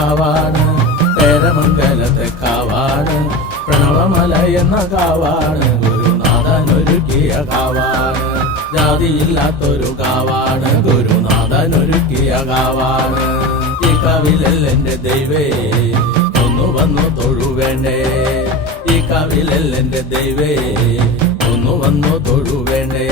കാവാണ്, പേരമംഗലത്തെ കാവാണ്, പ്രണവമല എന്ന കാവാണ്, ഗുരുനാഥനൊരുക്കിയ കാവാണ്. ജാതിയില്ലാത്തൊരു കാവാണ്, ഗുരുനാഥനൊരുക്കിയ കാവാണ്. ഈ കാവിലെന്റെ ദൈവേ ഒന്ന് വന്നു തൊഴുവേണ്ടേ, ഈ കാവിലെന്റെ ദൈവേ ഒന്ന് വന്നു തൊഴുവേണ്ടേ.